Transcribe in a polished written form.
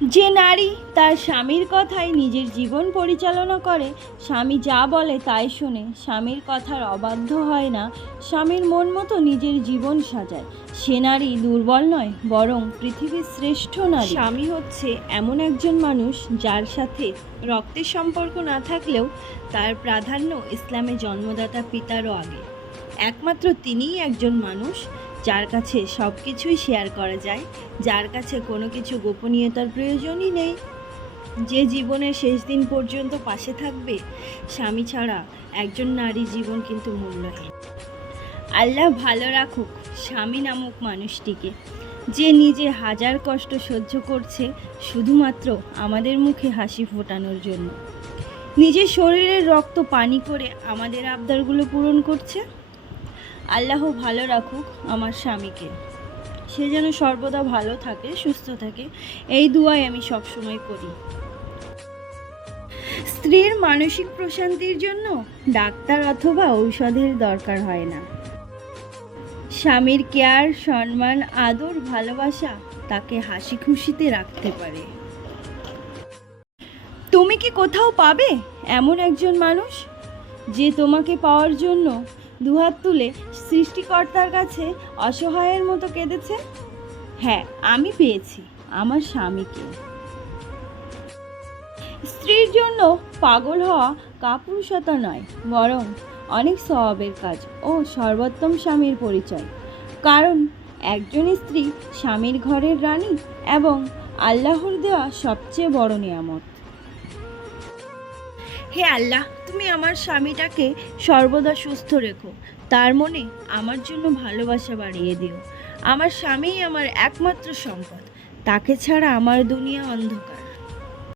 যে নারী তার স্বামীর কথায় নিজের জীবন পরিচালনা করে, স্বামী যা বলে তাই শোনে, স্বামীর কথার অবাধ্য হয় না, স্বামীর মন মতো নিজের জীবন সাজায়, সে নারী দুর্বল নয়, বরং পৃথিবীর শ্রেষ্ঠ নারী। স্বামী হচ্ছে এমন একজন মানুষ যার সাথে রক্তের সম্পর্ক না থাকলেও তার প্রাধান্য ইসলামে জন্মদাতা পিতারও আগে। একমাত্র তিনিই একজন মানুষ যার কাছে সব কিছুই শেয়ার করা যায়, যার কাছে কোনো কিছু গোপনীয়তার প্রয়োজনই নেই, যে জীবনের শেষ দিন পর্যন্ত পাশে থাকবে। স্বামী ছাড়া একজন নারী জীবন কিন্তু মূল্যহীন। আল্লাহ ভালো রাখুক স্বামী নামক মানুষটিকে, যে নিজে হাজার কষ্ট সহ্য করছে শুধুমাত্র আমাদের মুখে হাসি ফোটানোর জন্য, নিজের শরীরের রক্ত পানি করে আমাদের আবদারগুলো পূরণ করছে। আল্লাহ ভালো রাখুক আমার স্বামীকে, সে যেন সর্বদা ভালো থাকে, সুস্থ থাকে, এই দুয়াই আমি সবসময় করি। স্ত্রীর মানসিক প্রশান্তির জন্য ডাক্তার অথবা ঔষধের দরকার হয় না। স্বামীর কেয়ার, সম্মান, আদর, ভালোবাসা তাকে হাসি খুশিতে রাখতে পারে। তুমি কি কোথাও পাবে এমন একজন মানুষ যে তোমাকে পাওয়ার জন্য দুহাত তুলে সৃষ্টিকর্তার কাছে অসহায়ের মতো কেঁদেছে? হ্যাঁ, আমি পেয়েছি আমার স্বামীকে। স্ত্রীর জন্য পাগল হওয়া কাপুরুষতা নয়, বরং অনেক সওয়াবের কাজ ও সর্বোত্তম স্বামীর পরিচয়। কারণ একজন স্ত্রী স্বামীর ঘরের রানী এবং আল্লাহর দেওয়া সবচেয়ে বড় নিয়ামত। হে আল্লাহ, তুমি আমার স্বামীটাকে সর্বদা সুস্থ রেখো, তার মনে আমার জন্য ভালোবাসা বাড়িয়ে দিও। আমার স্বামীই আমার একমাত্র সম্পদ, তাকে ছাড়া আমার দুনিয়া অন্ধকার।